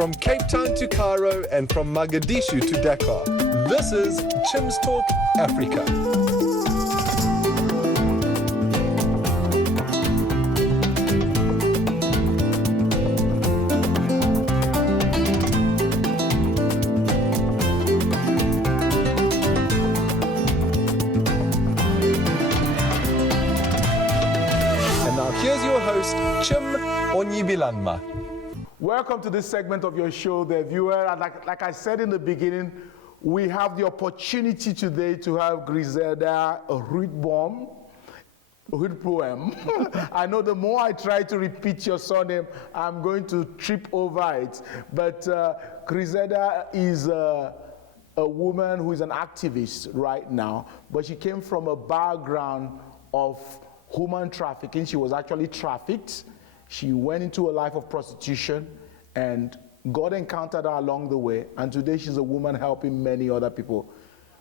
From Cape Town to Cairo and from Mogadishu to Dakar, this is Chim's Talk Africa. And now here's your host, Chim Onyibilanma. Welcome to this segment of your show, the viewer. And like I said in the beginning, we have the opportunity today to have Griselda Grootboom. I know the more I try to repeat your surname, I'm going to trip over it. But Griselda is a woman who is an activist right now, but she came from a background of human trafficking. She was actually trafficked. She went into a life of prostitution, and God encountered her along the way, and today she's a woman helping many other people.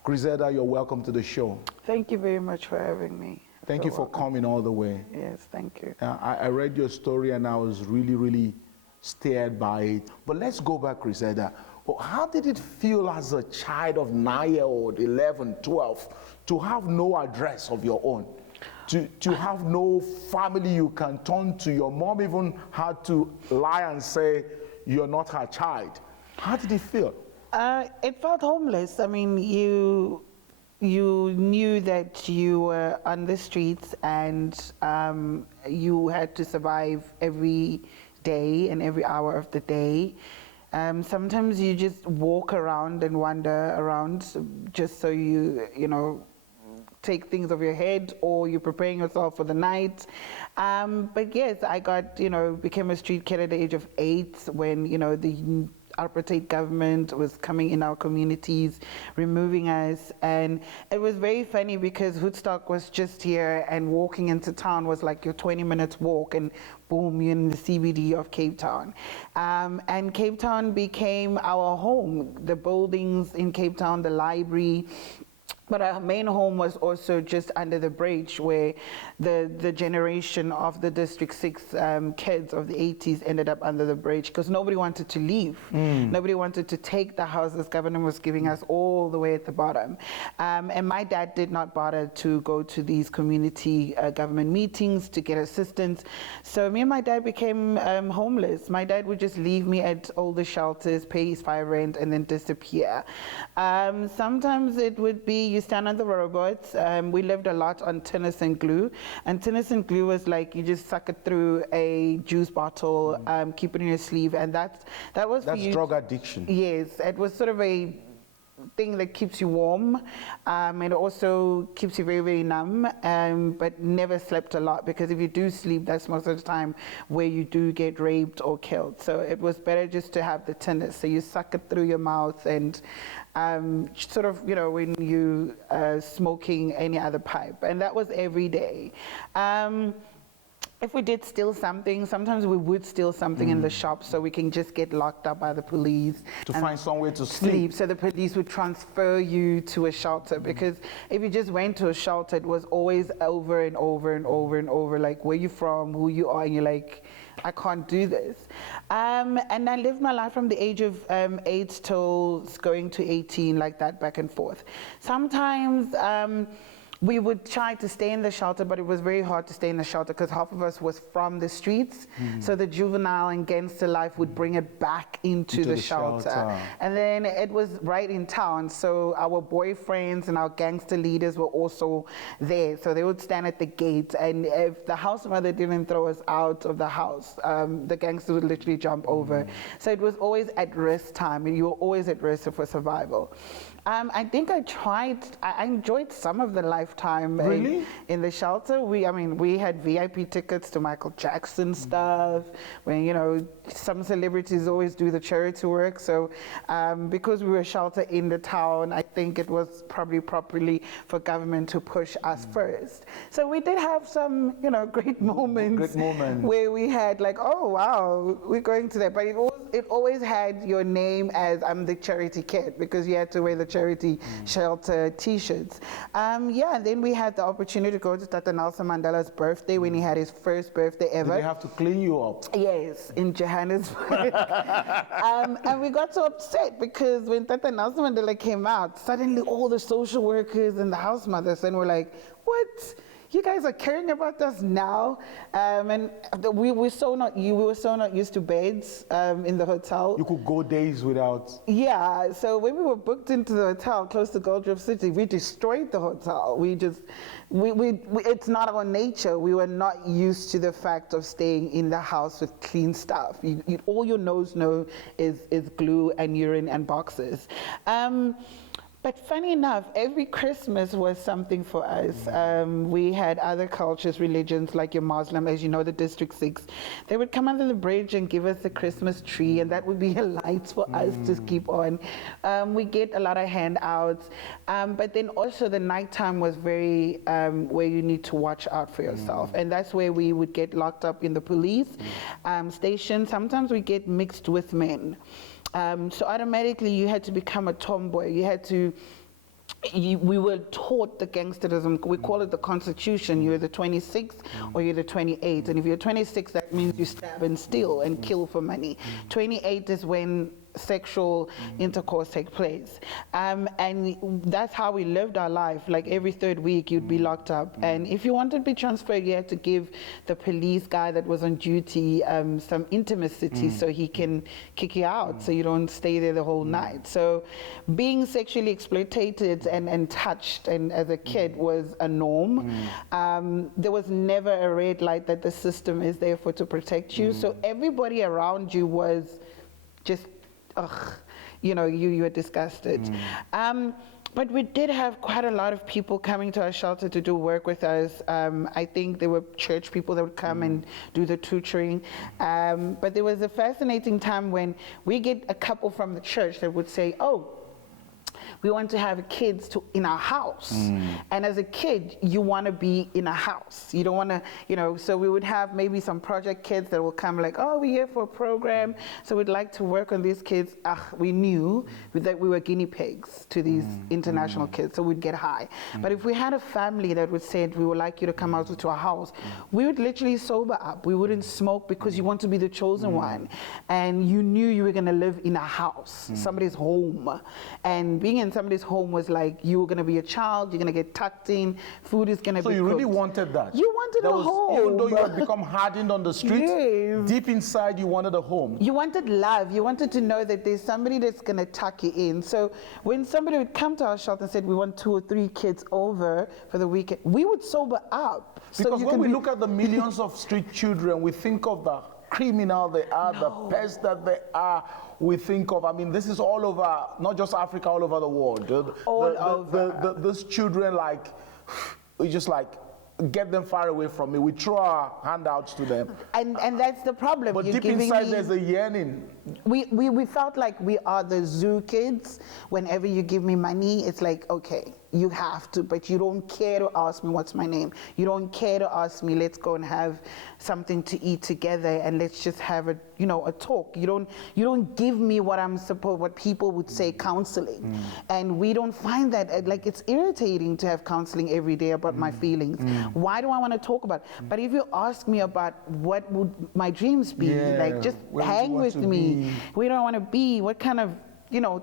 Griselda, you're welcome to the show. Thank you very much for having me. Thank you for coming all the way. Yes, thank you. I read your story and I was really, really stirred by it. But let's go back, Griselda. Well, how did it feel as a child of 9-year-old, 11, 12, to have no address of your own? To have no family you can turn to. Your mom even had to lie and say you're not her child. How did it feel? It felt homeless. I mean, you knew that you were on the streets and you had to survive every day and every hour of the day. Sometimes you just walk around and wander around just so you know, take things off your head, or you're preparing yourself for the night. But yes, I became a street kid at the age of 8 when, the apartheid government was coming in our communities, removing us. And it was very funny because Woodstock was just here, and walking into town was like your 20 minutes walk, and boom, you're in the CBD of Cape Town. And Cape Town became our home. The buildings in Cape Town, the library, but our main home was also just under the bridge, where the generation of the District 6 kids of the 80s ended up under the bridge because nobody wanted to leave. Nobody wanted to take the houses government was giving us all the way at the bottom. And my dad did not bother to go to these community government meetings to get assistance. So me and my dad became homeless. My dad would just leave me at all the shelters, pay his fire rent, and then disappear. Sometimes it would be you stand on the robots. We lived a lot on tennis and glue. And tennis and glue was like you just suck it through a juice bottle, keep it in your sleeve, and that was That's drug addiction. Yes, it was sort of a thing that keeps you warm. It also keeps you very, very numb, but never slept a lot, because if you do sleep, that's most of the time where you do get raped or killed. So it was better just to have the tennis. So you suck it through your mouth, and sort of, when you smoking any other pipe. And that was every day. If we did steal something, sometimes we would steal something in the shop so we can just get locked up by the police. To find somewhere to sleep. So the police would transfer you to a shelter, because if you just went to a shelter, it was always over and over and over and over, like where you from, who you are, and you're like, I can't do this. And I lived my life from the age of 8 till going to 18, like that, back and forth. Sometimes we would try to stay in the shelter, but it was very hard to stay in the shelter because half of us was from the streets. So the juvenile and gangster life would bring it back into the shelter. And then it was right in town. So our boyfriends and our gangster leaders were also there. So they would stand at the gate. And if the house mother didn't throw us out of the house, the gangsters would literally jump over. So it was always at risk time. And you were always at risk for survival. I think I enjoyed some of the lifetime in the shelter. We had VIP tickets to Michael Jackson stuff, when, some celebrities always do the charity work. So because we were sheltered in the town, I think it was probably properly for government to push us first. So we did have some, great moments where we had like, oh, wow, we're going to that. But it always had your name as I'm the charity kid, because you had to wear the charity shelter T-shirts. Yeah, and then we had the opportunity to go to Tata Nelson Mandela's birthday when he had his first birthday ever. Did they have to clean you up? Yes, in Johannesburg. And we got so upset because when Tata Nelson Mandela came out, suddenly all the social workers and the house mothers and were like, what? You guys are caring about us now? And we were so not used to beds in the hotel. You could go days without. Yeah, so when we were booked into the hotel close to Gold Reef City, we destroyed the hotel. It's not our nature. We were not used to the fact of staying in the house with clean stuff. All your nose know is glue and urine and boxes. But funny enough, every Christmas was something for us. We had other cultures, religions, like your Muslim, as you know, the District 6. They would come under the bridge and give us a Christmas tree, and that would be a light for us to keep on. We get a lot of handouts. But then also the nighttime was very, where you need to watch out for yourself. And that's where we would get locked up in the police station. Sometimes we get mixed with men. So automatically you had to become a tomboy. We were taught the gangsterism. We call it the Constitution. You're the 26 or you're the 28. And if you're 26, that means you stab and steal and kill for money. 28 is when sexual intercourse take place. And that's how we lived our life. Like every third week you'd be locked up. And if you wanted to be transferred, you had to give the police guy that was on duty some intimacy so he can kick you out so you don't stay there the whole night. So being sexually exploited and touched and as a kid was a norm. There was never a red light that the system is there for to protect you. So everybody around you was just you were disgusted. But we did have quite a lot of people coming to our shelter to do work with us. I think there were church people that would come and do the tutoring. But there was a fascinating time when we get a couple from the church that would say, oh, we want to have kids in our house. And as a kid, you want to be in a house. You don't want to, so we would have maybe some project kids that will come like, oh, we're here for a program, so we'd like to work on these kids. We knew that we were guinea pigs to these international kids, so we'd get high. But if we had a family that would say, we would like you to come out to our house, we would literally sober up. We wouldn't smoke because you want to be the chosen one. And you knew you were going to live in a house, somebody's home. And being in somebody's home was like, you were going to be a child, you're going to get tucked in, food is going to be So you cooked. really wanted that? You wanted a home. Even though you had become hardened on the street, deep inside you wanted a home. You wanted love. You wanted to know that there's somebody that's going to tuck you in. So when somebody would come to our shelter and said, we want 2 or 3 kids over for the weekend, we would sober up. Because when we look at the millions of street children, we think of the criminal they are, the pests that they are. We think of, this is all over, not just Africa, all over the world. Those children, we just get them far away from me. We throw our handouts to them. And that's the problem. But deep inside there's a yearning. We felt like we are the zoo kids. Whenever you give me money, it's like, okay, you have to, but you don't care to ask me what's my name. You don't care to ask me, let's go and have something to eat together and let's just have a talk. You don't give me what people would say counseling. And we don't find that, it's irritating to have counseling every day about my feelings. Why do I want to talk about it? But if you ask me about what would my dreams be, just hang with me. Where do I want to be? What kind of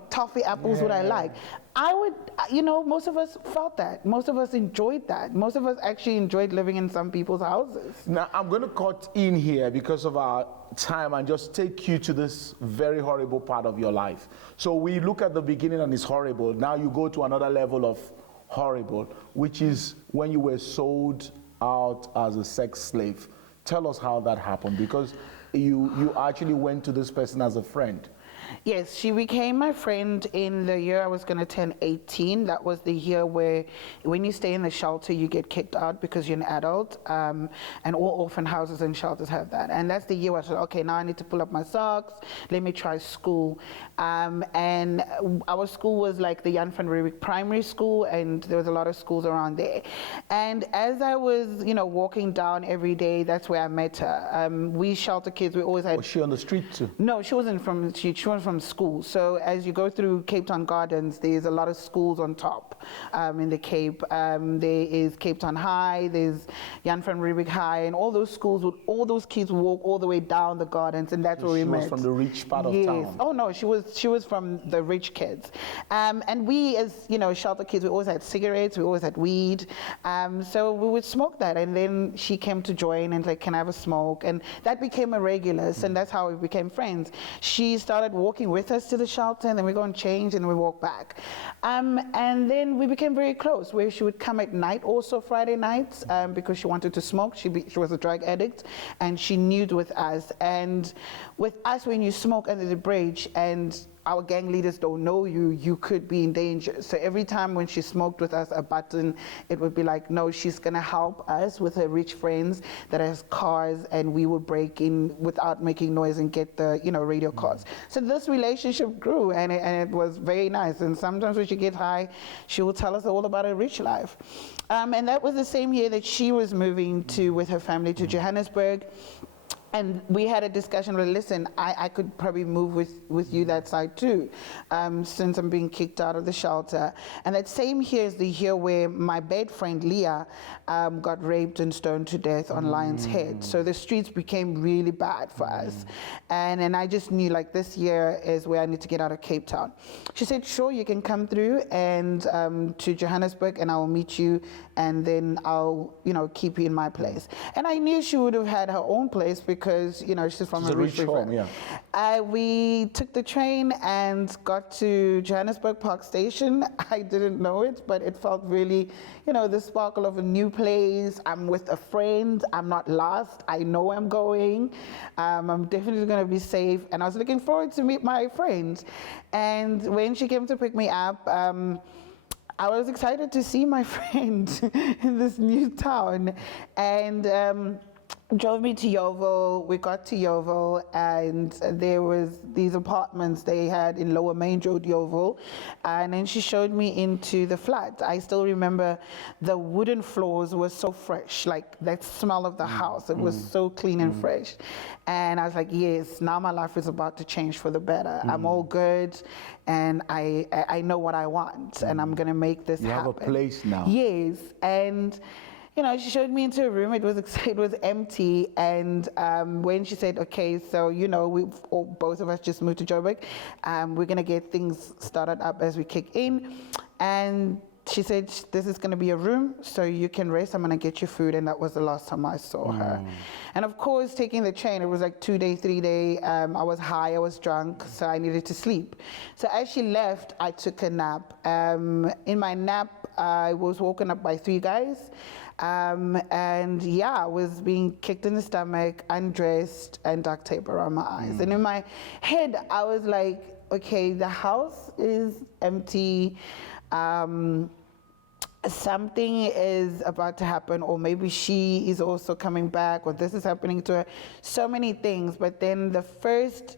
toffee apples would I like? I would, most of us felt that. Most of us enjoyed that. Most of us actually enjoyed living in some people's houses. Now, I'm going to cut in here because of our time and just take you to this very horrible part of your life. So we look at the beginning and it's horrible. Now you go to another level of horrible, which is when you were sold out as a sex slave. Tell us how that happened, because you actually went to this person as a friend. Yes, she became my friend in the year I was going to turn 18. That was the year where when you stay in the shelter, you get kicked out because you're an adult. And all orphan houses and shelters have that. And that's the year where I said, okay, now I need to pull up my socks. Let me try school. And our school was like the Jan van Riebeeck Primary School, and there was a lot of schools around there. And as I was, walking down every day, that's where I met her. We shelter kids, we always had... Was she on the street too? No, she wasn't from the street. She was was from school. So as you go through Cape Town Gardens, there's a lot of schools on top in the Cape. There is Cape Town High, there's Jan van Riebeeck High, and all those schools, all those kids walk all the way down the gardens, and that's where we met. She was from the rich part of town. Oh no, she was from the rich kids. And we, as you know, shelter kids, we always had cigarettes, we always had weed. So we would smoke that, and then she came to join and like, can I have a smoke? And that became a regulars, and that's how we became friends. She started walking with us to the shelter, and then we go and change, and we walk back. And then we became very close, where she would come at night, also Friday nights, because she wanted to smoke. She was a drug addict, and she knew with us. And with us, when you smoke under the bridge, and our gang leaders don't know you, you could be in danger. So every time when she smoked with us a button, it would be like, no, she's gonna help us with her rich friends that has cars, and we will break in without making noise and get the, you know, radio calls. So this relationship grew, and it was very nice. And sometimes when she get high, she will tell us all about her rich life. And that was the same year that she was moving with her family to Johannesburg. And we had a discussion, well, listen, I could probably move with you that side too, since I'm being kicked out of the shelter. And that same year is the year where my bed friend, Leah, got raped and stoned to death on Lion's Head. So the streets became really bad for us. And I just knew, like, this year is where I need to get out of Cape Town. She said, sure, you can come through and to Johannesburg, and I will meet you, and then I'll, you know, keep you in my place. And I knew she would have had her own place because, you know, she's from a rich home. Yeah. We took the train and got to Johannesburg Park Station. I didn't know it, but it felt really, you know, the sparkle of a new place. I'm with a friend. I'm not lost. I know I'm going. I'm definitely going to be safe. And I was looking forward to meet my friends. And when she came to pick me up, I was excited to see my friend in this new town, and drove me to Yeoville. We got to Yeoville, and there was these apartments they had in Lower Main Road, Yeoville, and then she showed me into the flat. I still remember the wooden floors were so fresh, like that smell of the house. It was so clean and fresh. And I was like, yes, now my life is about to change for the better. I'm all good, and I know what I want, and I'm gonna make this happen. You have a place now. Yes, and you know, she showed me into a room. It was empty, and when she said, okay, so, you know, both of us just moved to Joburg, we're gonna get things started up as we kick in, and she said, this is gonna be a room, so you can rest, I'm gonna get you food, and that was the last time I saw her. And of course, taking the train, it was like 2 day, 3 day, I was high, I was drunk, so I needed to sleep. So as she left, I took a nap. In my nap, I was woken up by 3 guys, and yeah, I was being kicked in the stomach, undressed, and duct tape around my eyes. And in my head, I was like, okay, the house is empty, something is about to happen, or maybe she is also coming back, or this is happening to her. So many things. But then the first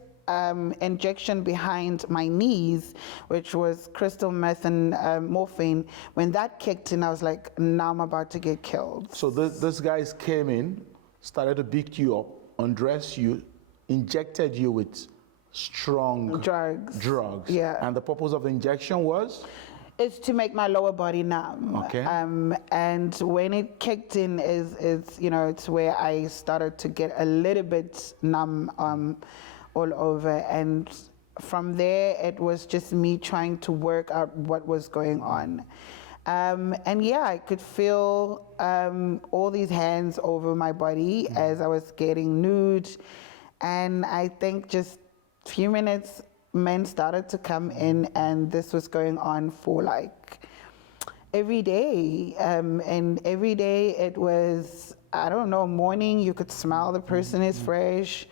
injection behind my knees, which was crystal meth and morphine, when that kicked in, I was like, now I'm about to get killed. So those guys came in, started to beat you up, undress you, injected you with strong drugs. Yeah. And the purpose of the injection was? It's to make my lower body numb. Okay. And when it kicked in, is you know, it's where I started to get a little bit numb all over, and from there it was just me trying to work out what was going on. And yeah, I could feel all these hands over my body as I was getting nude, and I think just a few minutes, men started to come in, and this was going on for like every day. And every day it was, I don't know, morning, you could smell the person is fresh.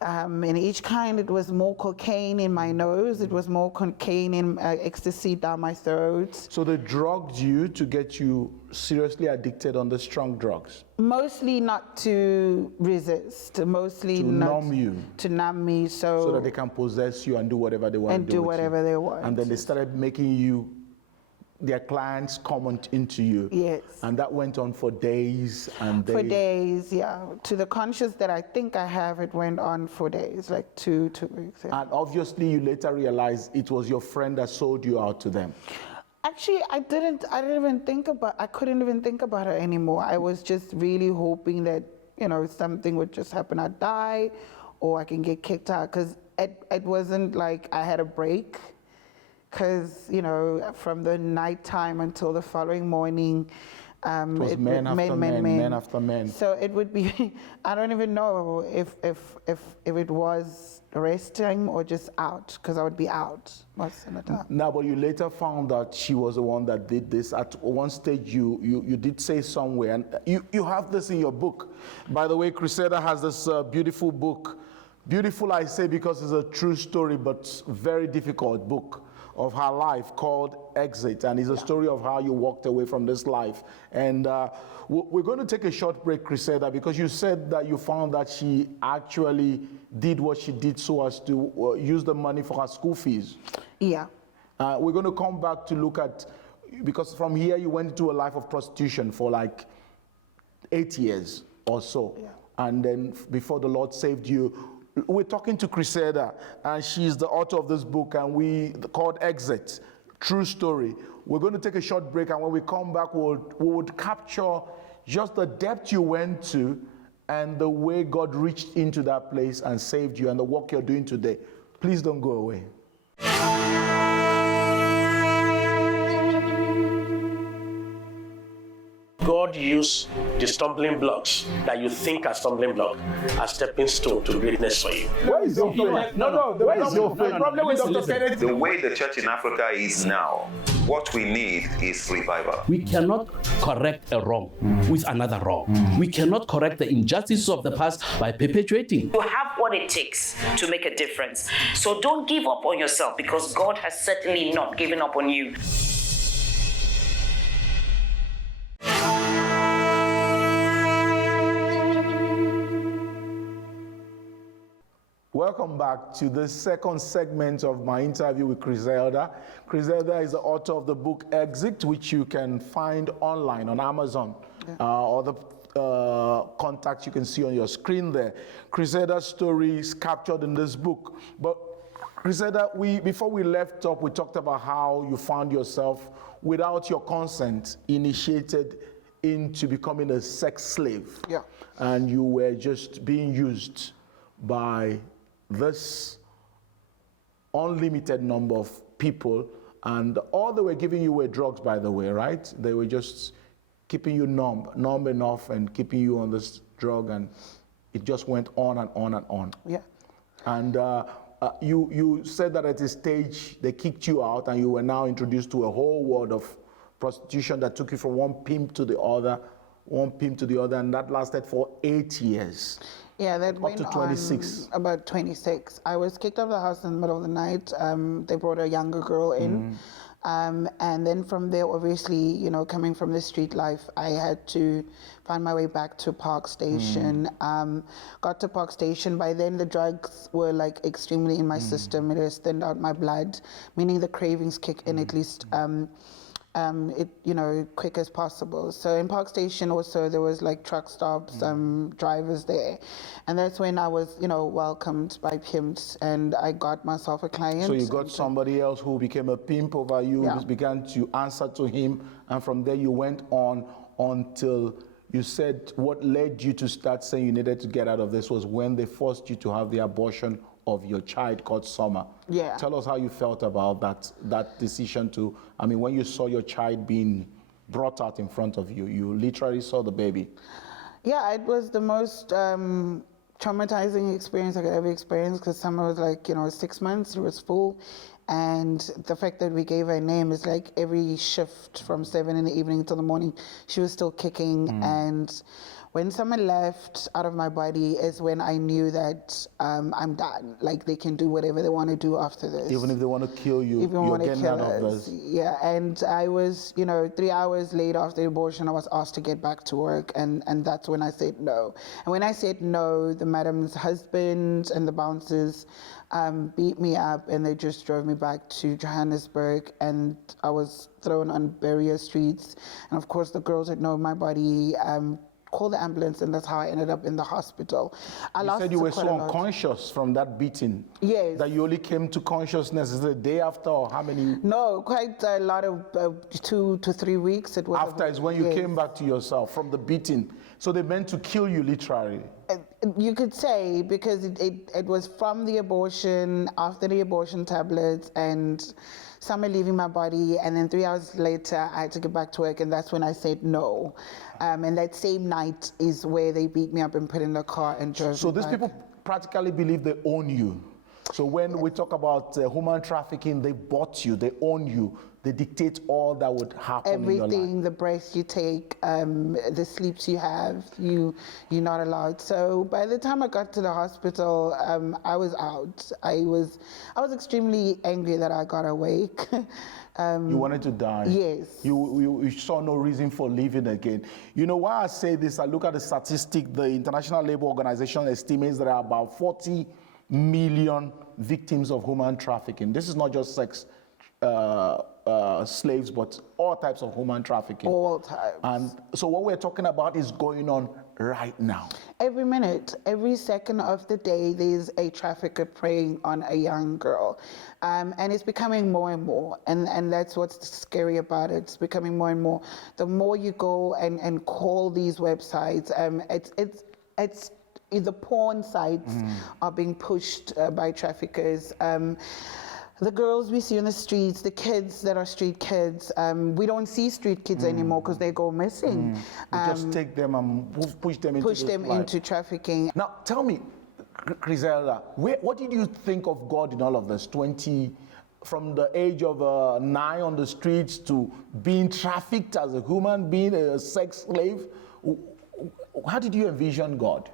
And each kind, it was more cocaine in my nose, it was more cocaine in ecstasy down my throat. So they drugged you to get you seriously addicted on the strong drugs? Mostly not to resist, mostly to numb you. To numb me, so that they can possess you and do whatever they want and to do whatever they want. And then they started making you their clients comment into you. Yes. And that went on for days and days. For days, yeah. To the conscious that I think I have, it went on for days, like 2 weeks. Yeah. And obviously you later realized it was your friend that sold you out to them. Actually, I couldn't even think about it anymore. I was just really hoping that, something would just happen. I'd die or I can get kicked out, because it wasn't like I had a break. Because, from the nighttime until the following morning, it was men after men. So it would be, I don't even know if it was resting or just out, because I would be out most of the time. Now, but you later found that she was the one that did this. At one stage, you did say somewhere, and you have this in your book. By the way, Griselda has this beautiful book. Beautiful, I say, because it's a true story, but very difficult book of her life called Exit, and it's a story of how you walked away from this life. And we're going to take a short break, Griselda, because you said that you found that she actually did what she did so as to use the money for her school fees. Yeah. We're going to come back to look at, because from here you went into a life of prostitution for like 8 years or so. Yeah. And then before the Lord saved you, we're talking to Griselda, and she's the author of this book, and called Exit, true story. We're going to take a short break, and when we come back, we would capture just the depth you went to and the way God reached into that place and saved you, and the work you're doing today. Please don't go away. God used the stumbling blocks that you think are stumbling block as stepping stone to greatness for you. Where is your faith? No, where is your faith? problem with Dr. Kenneth. The way the church in Africa is now, what we need is revival. We cannot correct a wrong with another wrong. We cannot correct the injustices of the past by perpetuating. You have what it takes to make a difference. So don't give up on yourself, because God has certainly not given up on you. Welcome back to the second segment of my interview with Griselda. Griselda is the author of the book Exit, which you can find online on Amazon, or the contacts you can see on your screen there. Griselda's story is captured in this book. But Griselda, before we left off, we talked about how you found yourself, without your consent, initiated into becoming a sex slave. Yeah. And you were just being used by this unlimited number of people, and all they were giving you were drugs, by the way, right? They were just keeping you numb enough and keeping you on this drug, and it just went on and on and on. Yeah. And you said that at a stage they kicked you out, and you were now introduced to a whole world of prostitution that took you from one pimp to the other, and that lasted for 8 years. Yeah, that Up went to 26. on about 26. I was kicked out of the house in the middle of the night. They brought a younger girl in. And then from there, obviously, coming from the street life, I had to find my way back to Park Station. Got to Park Station. By then, the drugs were like extremely in my system. It has thinned out my blood, meaning the cravings kick in at least quick as possible. So in Park Station also there was like truck stops, drivers there, and that's when I was welcomed by pimps, and I got myself a client. So you got somebody else who became a pimp over you, Yeah. began to answer to him, and from there you went on until you said what led you to start saying you needed to get out of this was when they forced you to have the abortion of your child called Summer. Yeah. Tell us how you felt about that decision to, when you saw your child being brought out in front of you, you literally saw the baby. Yeah, it was the most traumatizing experience I could ever experience, because Summer was like 6 months, she was full, and the fact that we gave her a name is like every shift from 7 in the evening till the morning, she was still kicking. And when someone left out of my body is when I knew that I'm done. Like, they can do whatever they want to do after this. Even if they want to kill you, Even you're want to getting kill out of us. this. Yeah, and I was, 3 hours later after the abortion, I was asked to get back to work, and that's when I said no. And when I said no, the madam's husband and the bouncers beat me up, and they just drove me back to Johannesburg, and I was thrown on various streets. And of course, the girls that know my body called the ambulance, and that's how I ended up in the hospital. You said you were so unconscious from that beating. Yes. That you only came to consciousness the day after, or how many? No, quite a lot of 2 to 3 weeks. It was after is when you came back to yourself from the beating. So they meant to kill you literally. You could say, because it was from the abortion, after the abortion tablets, and summer leaving my body, and then 3 hours later I had to get back to work, and that's when I said no. And that same night is where they beat me up and put in the car and drove So me these back. people practically believe they own you. So when we talk about human trafficking, they bought you, they own you, they dictate all that would happen in your Everything, life. the breath you take, the sleeps you have, you're not allowed. So by the time I got to the hospital, I was out. I was extremely angry that I got awake. You wanted to die. Yes. You saw no reason for living again. You know why I say this? I look at the statistic. The International Labour Organization estimates there are about 40 million victims of human trafficking. This is not just sex slaves, but all types of human trafficking. All types. And so what we're talking about is going on right now. Every minute, every second of the day, there's a trafficker preying on a young girl. And it's becoming more and more. And that's what's scary about it. It's becoming more and more. The more you go and call these websites, it's the porn sites are being pushed by traffickers. The girls we see on the streets, the kids that are street kids, we don't see street kids anymore because they go missing. We just take them and push them into trafficking. Now, tell me, Griselda, what did you think of God in all of this? From the age of 9 on the streets to being trafficked as a human being, a sex slave. How did you envision God?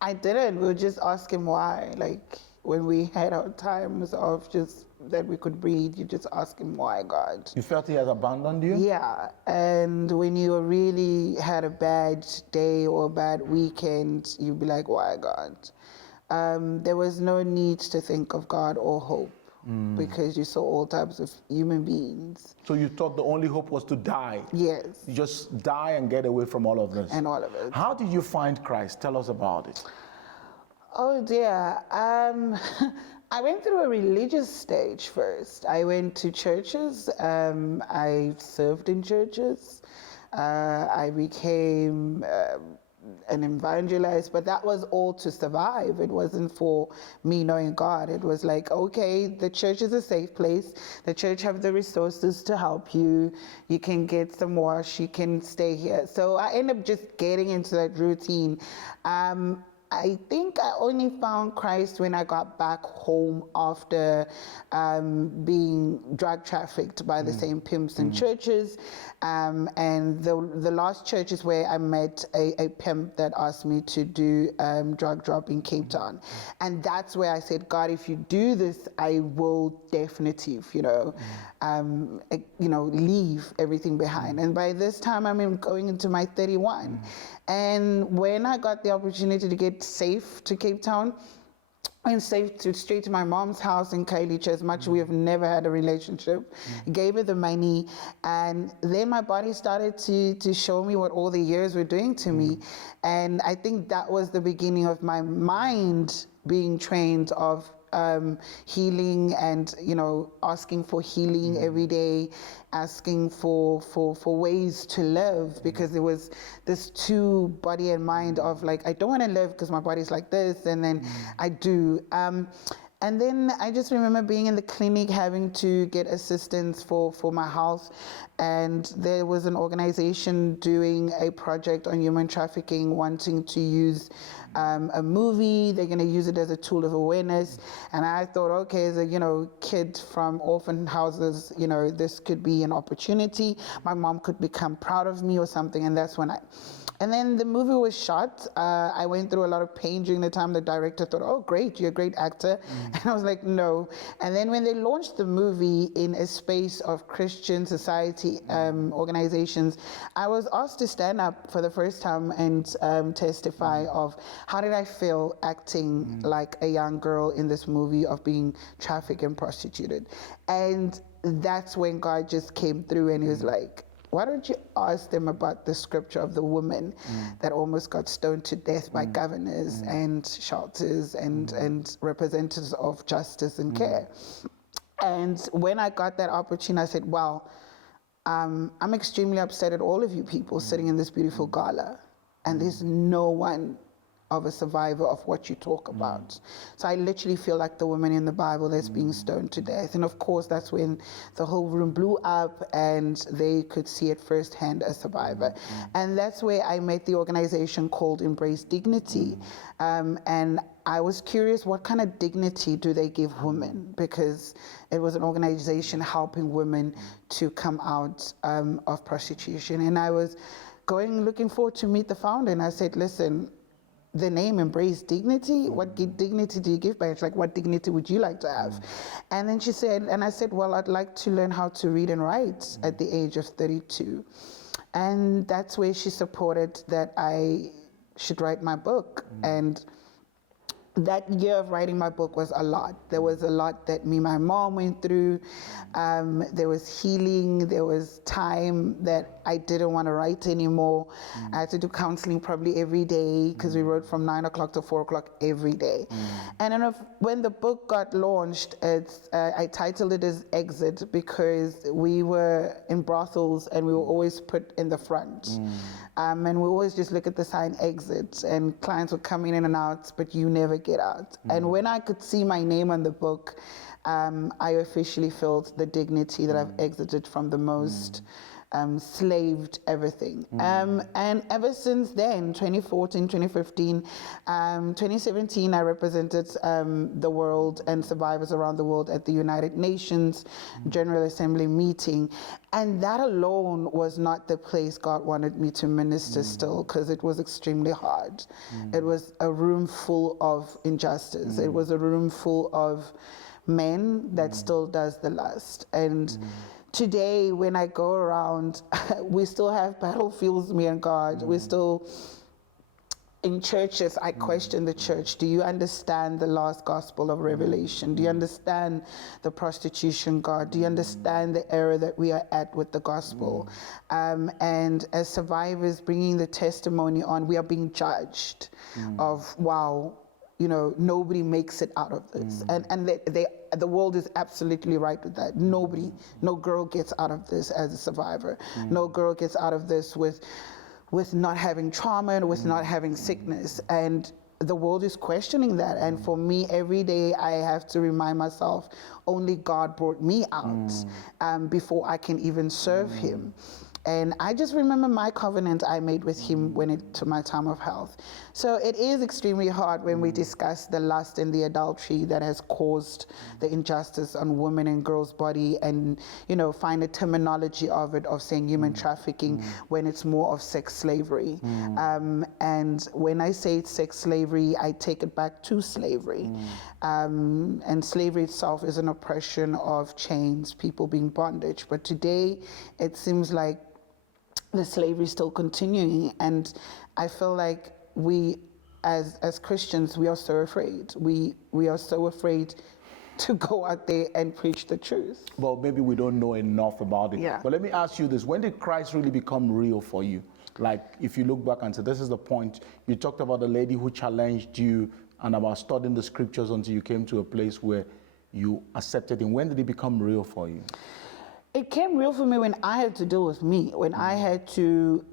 I didn't. We would just ask him why. Like when we had our times of just that we could breathe, you just ask him why, God. You felt he has abandoned you? Yeah. And when you really had a bad day or a bad weekend, you'd be like, why, God? There was no need to think of God or hope because you saw all types of human beings. So you thought the only hope was to die? Yes. You just die and get away from all of this? And all of it. How did you find Christ? Tell us about it. Oh dear. I went through a religious stage first. I went to churches. I served in churches. I became an evangelist, but that was all to survive. It wasn't for me knowing God. It was like, okay, the church is a safe place. The church have the resources to help you. You can get some wash. You can stay here. So I ended up just getting into that routine. I think I only found Christ when I got back home after being drug trafficked by the same pimps in churches. And the last church is where I met a pimp that asked me to do drug drop in Cape Town. And that's where I said, God, if you do this, I will definitely, leave everything behind. And by this time, I'm going into my 31. And when I got the opportunity to get safe to Cape Town, and straight to my mom's house in Khayelitsha, as much we have never had a relationship, gave her the money, and then my body started to show me what all the years were doing to me. And I think that was the beginning of my mind being trained of healing and, asking for healing every day, asking for ways to live, because there was this two body and mind of like, I don't want to live because my body's like this, and then I do. And then I just remember being in the clinic having to get assistance for my health, and there was an organization doing a project on human trafficking, wanting to use a movie. They're going to use it as a tool of awareness. And I thought, okay, as a kid from orphan houses, this could be an opportunity. My mom could become proud of me or something. And that's when and then the movie was shot. I went through a lot of pain during the time. The director thought, oh, great, you're a great actor. And I was like, no. And then when they launched the movie in a space of Christian society organizations, I was asked to stand up for the first time and testify of how did I feel acting like a young girl in this movie of being trafficked and prostituted. And that's when God just came through and he was like, why don't you ask them about the scripture of the woman that almost got stoned to death by governors and shelters and representatives of justice and care. And when I got that opportunity, I said, wow, I'm extremely upset at all of you people sitting in this beautiful gala, and there's no one of a survivor of what you talk about. So I literally feel like the woman in the Bible that's being stoned to death. And of course, that's when the whole room blew up and they could see it firsthand as survivor. And that's where I met the organization called Embrace Dignity. And I was curious, what kind of dignity do they give women? Because it was an organization helping women to come out of prostitution. And I was looking forward to meet the founder. And I said, listen, the name Embrace Dignity, what dignity do you give by? It's like, what dignity would you like to have? And then she said, and I said, well, I'd like to learn how to read and write at the age of 32. And that's where she supported that I should write my book. And that year of writing my book was a lot. There was a lot that me and my mom went through. There was healing. There was time that I didn't want to write anymore. I had to do counseling probably every day because we wrote from 9 o'clock to 4 o'clock every day. And then when the book got launched, I titled it as Exit because we were in brothels and we were always put in the front. And we always just look at the sign Exit, and clients would come in and out, but you never get out. And when I could see my name on the book, I officially felt the dignity that I've exited from the most slaved everything. And ever since then, 2014, 2015, 2017, I represented the world and survivors around the world at the United Nations General Assembly meeting. And that alone was not the place God wanted me to minister still, because it was extremely hard. It was a room full of injustice. It was a room full of men that still does the lust. And today, when I go around, we still have battlefields, me and God. We're still in churches. I question the church. Do you understand the last gospel of Revelation? Do you understand the prostitution, God? Do you understand the era that we are at with the gospel? And as survivors bringing the testimony on, we are being judged of, wow, you know, nobody makes it out of this. And the world is absolutely right with that. Nobody, no girl gets out of this as a survivor. No girl gets out of this with not having trauma and with not having sickness. And the world is questioning that. And for me, every day I have to remind myself, only God brought me out before I can even serve him. And I just remember my covenant I made with him to my time of health. So it is extremely hard when we discuss the lust and the adultery that has caused the injustice on women and girls' body, and, you know, find a terminology of it, of saying human trafficking, when it's more of sex slavery. And when I say it's sex slavery, I take it back to slavery. And slavery itself is an oppression of chains, people being bondage. But today, it seems like the slavery is still continuing, and I feel like we, as Christians, we are so afraid. We are so afraid to go out there and preach the truth. Well, maybe we don't know enough about it. Yeah. But let me ask you this: when did Christ really become real for you? Like, if you look back and say, this is the point. You talked about the lady who challenged you and about studying the scriptures until you came to a place where you accepted him. When did it become real for you? It came real for me when I had to deal with me. When I had to,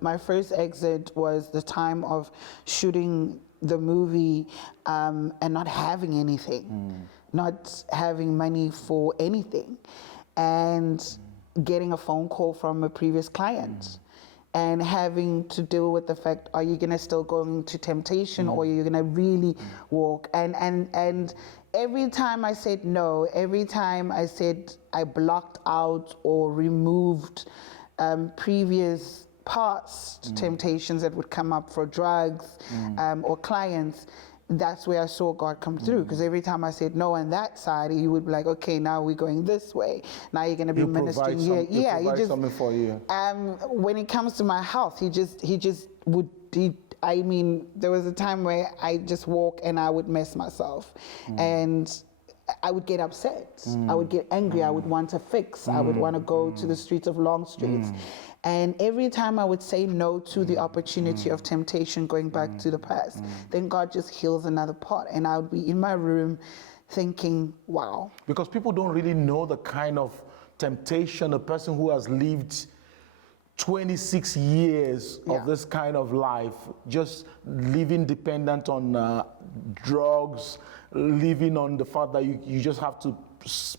my first exit was the time of shooting the movie and not having anything, not having money for anything, and getting a phone call from a previous client. And having to deal with the fact, are you gonna still go into temptation, or are you gonna really walk? And every time I said no, every time I said I blocked out or removed previous past temptations that would come up for drugs or clients, that's where I saw God come through, because every time I said no on that side, he would be like, okay, now we're going this way. Now you're going to be ministering here. Yeah, he just something for you. When it comes to my health, he just would. I mean, there was a time where I just walk and I would mess myself, and I would get upset. I would get angry. I would want to fix. I would want to go to the streets of Long Streets. And every time I would say no to the opportunity of temptation going back to the past, then God just heals another part. And I would be in my room thinking, wow. Because people don't really know the kind of temptation a person who has lived 26 years of this kind of life, just living dependent on drugs, living on the fact that you just have to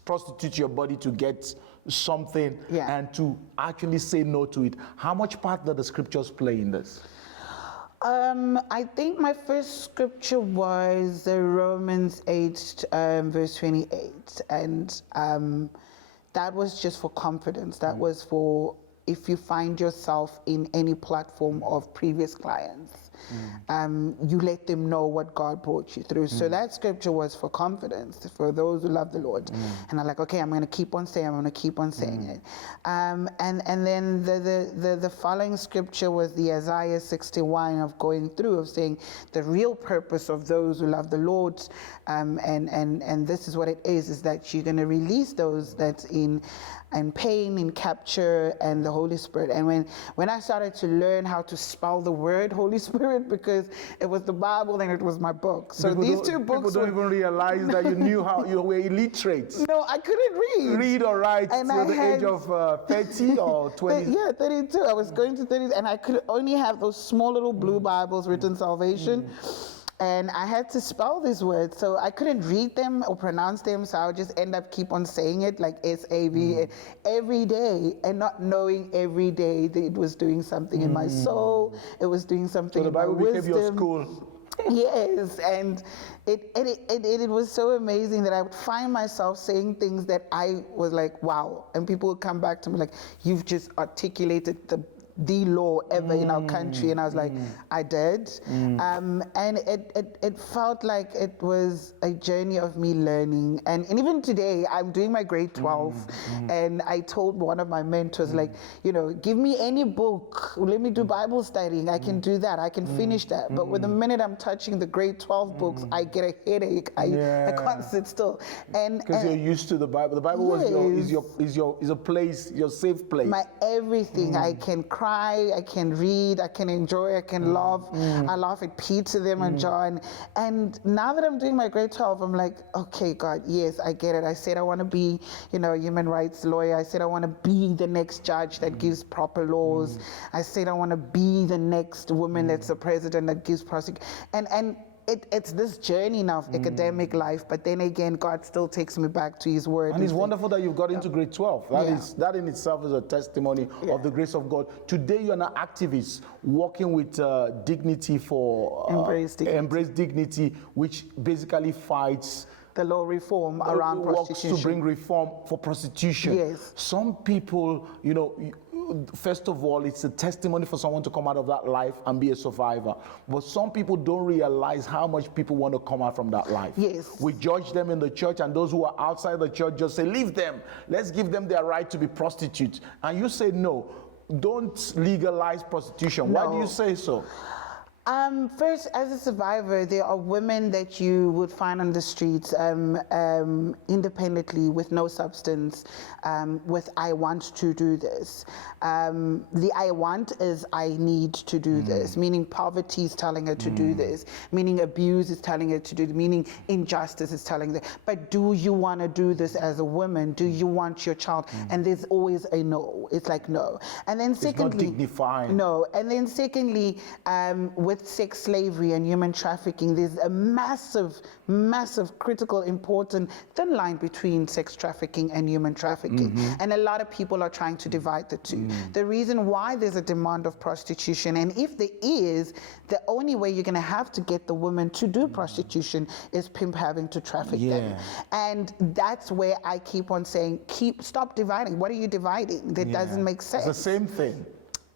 prostitute your body to get something and to actually say no to it. How much part do the scriptures play in this? I think my first scripture was Romans 8, verse 28. And that was just for confidence. That was for if you find yourself in any platform of previous clients, you let them know what God brought you through. So that scripture was for confidence, for those who love the Lord. And I'm like, okay, I'm going to keep on saying, it. And then the following scripture was the Isaiah 61 of going through, of saying the real purpose of those who love the Lord, and this is what it is that you're going to release those that's in pain, in capture, and the Holy Spirit. And when I started to learn how to spell the word Holy Spirit, because it was the Bible and it was my book. So these two books. People don't even realize that you knew how you were illiterate. No, I couldn't read Or write till the age of 30 or 20. Yeah, 32. I was going to 30, and I could only have those small little blue Bibles written salvation. And I had to spell these words, so I couldn't read them or pronounce them, so I would just end up keep on saying it like S-A-V every day, and not knowing every day that it was doing something in my soul, it was doing something in my wisdom. So the Bible became your school. Yes, and it was so amazing that I would find myself saying things that I was like, wow, and people would come back to me like, you've just articulated the law ever in our country. And I was like, I did. And it felt like it was a journey of me learning. And even today, I'm doing my grade 12. And I told one of my mentors, like, give me any book. Let me do Bible studying. I can do that. I can finish that. But with the minute I'm touching the grade 12 books, I get a headache. I can't sit still. Because you're used to the Bible. The Bible is a place, your safe place. My everything. I can cry, I can read, I can enjoy, I can laugh. I laugh at Peter, them, and John. And now that I'm doing my grade 12, I'm like, okay, God, yes, I get it. I said I want to be, a human rights lawyer. I said I want to be the next judge that gives proper laws. I said I want to be the next woman that's the president that gives prosecution. And it's this journey now of academic life, but then again, God still takes me back to His Word. And it's wonderful that you've got into grade 12. That in itself is a testimony of the grace of God. Today, you're an activist working with Dignity for Embrace Dignity, which basically fights the law reform around prostitution. Works to bring reform for prostitution. Yes. Some people, first of all, it's a testimony for someone to come out of that life and be a survivor. But some people don't realize how much people want to come out from that life. Yes. We judge them in the church, and those who are outside the church just say, leave them. Let's give them their right to be prostitutes. And you say, no, don't legalize prostitution. No. Why do you say so? First, as a survivor, there are women that you would find on the streets independently with no substance, with I want to do this. The I want is I need to do this, meaning poverty is telling her to do this, meaning abuse is telling her to do this, meaning injustice is telling her. But do you want to do this as a woman? Do you want your child? And there's always a no. It's like no. And then secondly, it's not dignifying. No. And then secondly, with sex slavery and human trafficking, there's a massive, critical, important thin line between sex trafficking and human trafficking. And a lot of people are trying to divide the two. The reason why there's a demand of prostitution, and if there is, the only way you're going to have to get the women to do prostitution is pimp having to traffic them. And that's where I keep on saying, stop dividing. What are you dividing? That doesn't make sense. It's the same thing.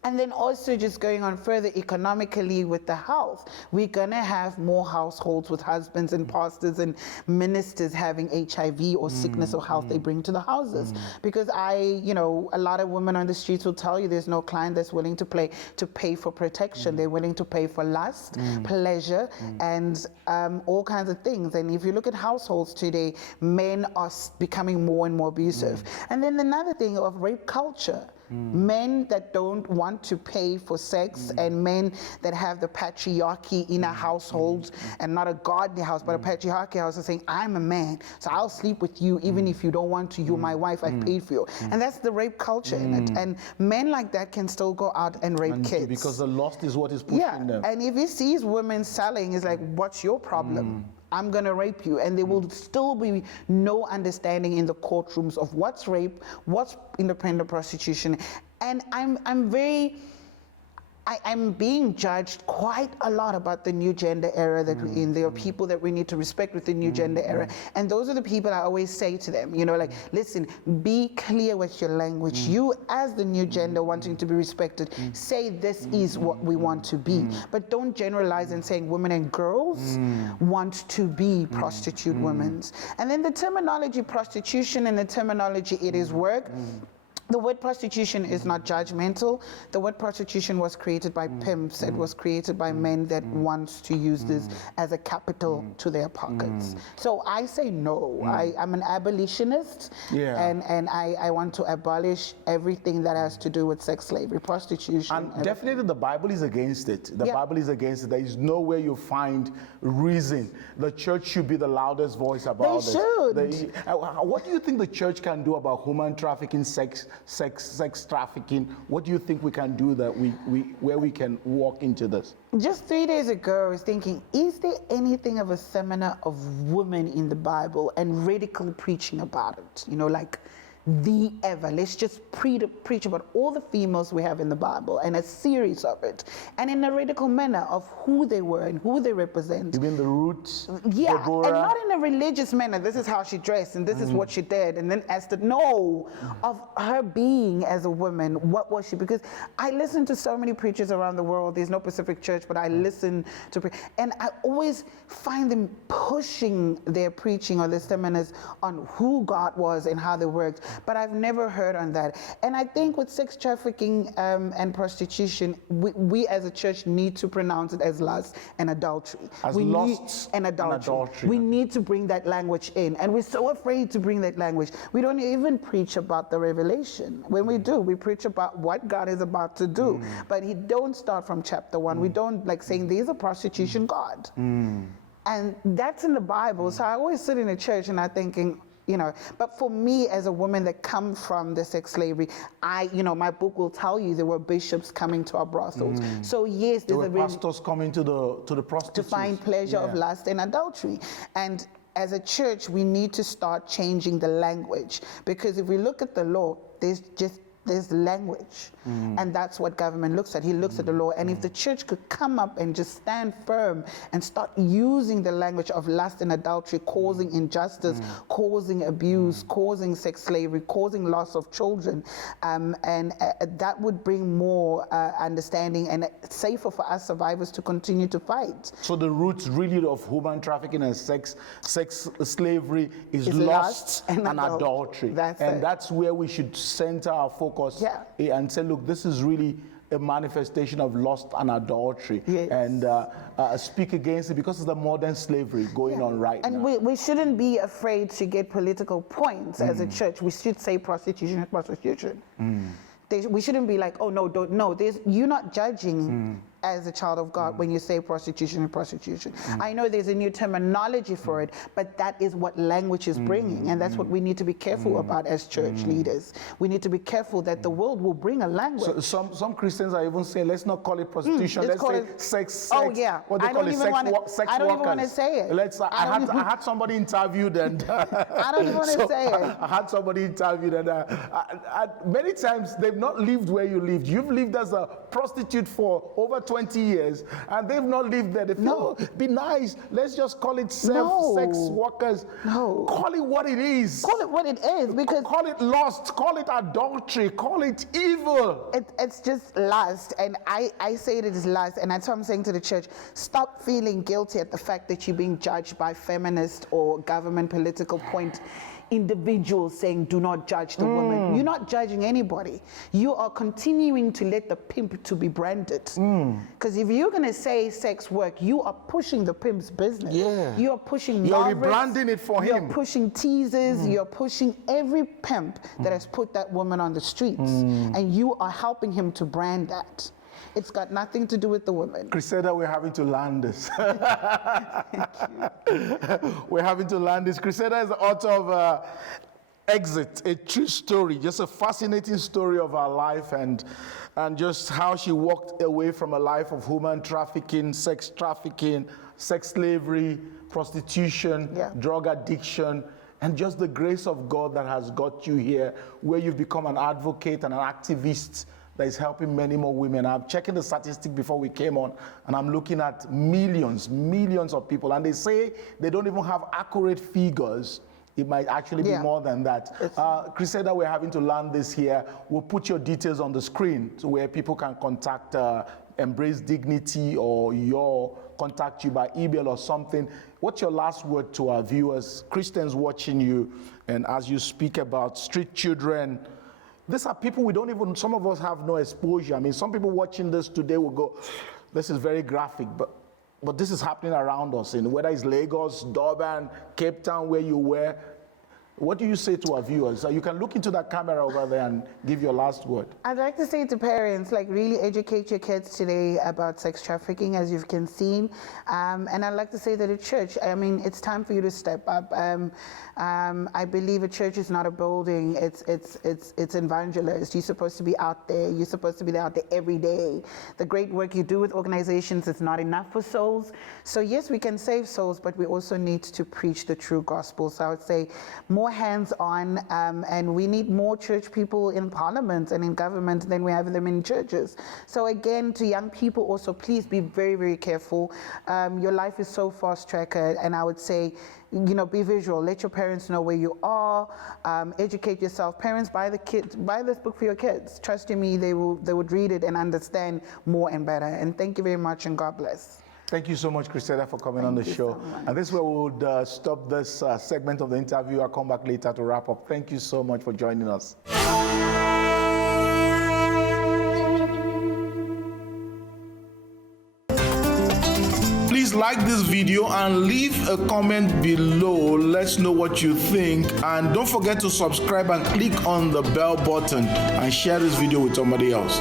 And then also just going on further economically with the health, we're gonna have more households with husbands and pastors and ministers having HIV or sickness or health they bring to the houses. Because a lot of women on the streets will tell you there's no client that's willing to pay for protection. They're willing to pay for lust, pleasure, and all kinds of things. And if you look at households today, men are becoming more and more abusive. And then another thing of rape culture. Men that don't want to pay for sex and men that have the patriarchy in a household and not a godly house, but a patriarchy house is saying, I'm a man, so I'll sleep with you even if you don't want to. You're my wife, I paid for you. And that's the rape culture in it. And men like that can still go out and rape kids. Because the lust is what is pushing them. And if he sees women selling, it's like, what's your problem? I'm gonna rape you. And there will still be no understanding in the courtrooms of what's rape, what's independent prostitution. And I'm being judged quite a lot about the new gender era that we're in. There are people that we need to respect with the new gender era. And those are the people I always say to them, listen, be clear with your language. You as the new gender wanting to be respected, say this is what we want to be. But don't generalize and saying women and girls want to be prostitute women. And then the terminology prostitution and the terminology it is work. The word prostitution is not judgmental. The word prostitution was created by pimps. It was created by men that want to use this as a capital to their pockets. So I say no. I'm an abolitionist, and I want to abolish everything that has to do with sex slavery, prostitution. And definitely the Bible is against it. The Bible is against it. There is nowhere you find reason. The church should be the loudest voice about it. They should. What do you think the church can do about human trafficking, sex trafficking? What do you think we can do that where we can walk into this? Just 3 days ago, I was thinking, is there anything of a seminar of women in the Bible and radical preaching about it? Let's just preach about all the females we have in the Bible and a series of it, and in a radical manner of who they were and who they represent. You mean the roots? Yeah, Deborah? and not in a religious manner. This is how she dressed and this is what she did, and then Esther. No, of her being as a woman. What was she? Because I listen to so many preachers around the world. There's no Pacific Church, but I listen to, and I always find them pushing their preaching or their seminars on who God was and how they worked. But I've never heard on that. And I think with sex trafficking and prostitution, we as a church need to pronounce it as lust and adultery. And adultery. We need to bring that language in. And we're so afraid to bring that language. We don't even preach about the revelation. When we do, we preach about what God is about to do. But he don't start from chapter 1. We don't saying there's a prostitution God. And that's in the Bible. So I always sit in a church and I'm thinking, but for me as a woman that come from the sex slavery, my book will tell you there were bishops coming to our brothels. So yes, there were pastors coming to the prostitutes to find pleasure of lust and adultery. And as a church, we need to start changing the language, because if we look at the law, there's language, and that's what government looks at. He looks at the law, and if the church could come up and just stand firm and start using the language of lust and adultery, causing injustice, causing abuse, causing sex slavery, causing loss of children, and that would bring more understanding and safer for us survivors to continue to fight. So the roots really of human trafficking and sex slavery is lust and adultery. That's where we should center our focus and say, look, this is really a manifestation of lust and adultery, and speak against it, because it's the modern slavery going on right now. And we shouldn't be afraid to get political points as a church. We should say prostitution is prostitution. We shouldn't be like, oh no, don't, no. You're not judging as a child of God when you say prostitution and prostitution. I know there's a new terminology for it, but that is what language is bringing, and that's what we need to be careful about as church leaders. We need to be careful that the world will bring a language. So some Christians are even saying, let's not call it prostitution, let's say sex. Oh yeah, what they call it, sex workers. I don't even want to say it. I had somebody interviewed, and I don't even want to say it. I had somebody interviewed, and many times they've not lived where you lived. You've lived as a prostitute for over 20 years, and they've not lived there. They feel, No. "Oh, be nice. Let's just call it No. sex workers." No. Call it what it is. Call it what it is, because Call it lust. Call it adultery. Call it evil. it's just lust, and I say it is lust, and that's what I'm saying to the church. Stop feeling guilty at the fact that you're being judged by feminist or government political point individuals saying do not judge the woman. You're not judging anybody. You are continuing to let the pimp to be branded. Because if you're going to say sex work, you are pushing the pimp's business. Yeah. You are pushing You're Marvis, rebranding it for him. You're pushing teasers. You're pushing every pimp that has put that woman on the streets. And you are helping him to brand that. It's got nothing to do with the woman. Griselda, we're having to land this. We're having to land this. Griselda is the author of Exit, a true story, just a fascinating story of her life and just how she walked away from a life of human trafficking, sex slavery, prostitution, drug addiction, and just the grace of God that has got you here, where you've become an advocate and an activist that is helping many more women. I'm checking the statistic before we came on, and I'm looking at millions of people, and they say they don't even have accurate figures. It might actually be more than that. Griselda, we're having to land this here. We'll put your details on the screen so where people can contact Embrace Dignity or contact you by email or something. What's your last word to our viewers, Christians watching you, and as you speak about street children? These are people we don't even, some of us have no exposure. I mean, some people watching this today will go, this is very graphic, but this is happening around us, in whether it's Lagos, Durban, Cape Town, where you were. What do you say to our viewers? You can look into that camera over there and give your last word. I'd like to say to parents, like, really educate your kids today about sex trafficking, as you can see. And I'd like to say that at church, I mean, it's time for you to step up. I believe a church is not a building, it's evangelist. You're supposed to be out there. You're supposed to be out there every day. The great work you do with organizations is not enough for souls. So yes, we can save souls, but we also need to preach the true gospel. So I would say more hands-on, and we need more church people in parliament and in government than we have them in churches. So again, to young people also, please be very, very careful. Your life is so fast-tracked, and I would say, you know, be visual. Let your parents know where you are. Educate yourself. Parents, buy this book for your kids. Trust in me, they would read it and understand more and better. And thank you very much, and God bless. Thank you so much, Griselda, for coming on the show. And this is where we would stop this segment of the interview. I'll come back later to wrap up. Thank you so much for joining us. Please like this video and leave a comment below. Let's know what you think. And don't forget to subscribe and click on the bell button and share this video with somebody else.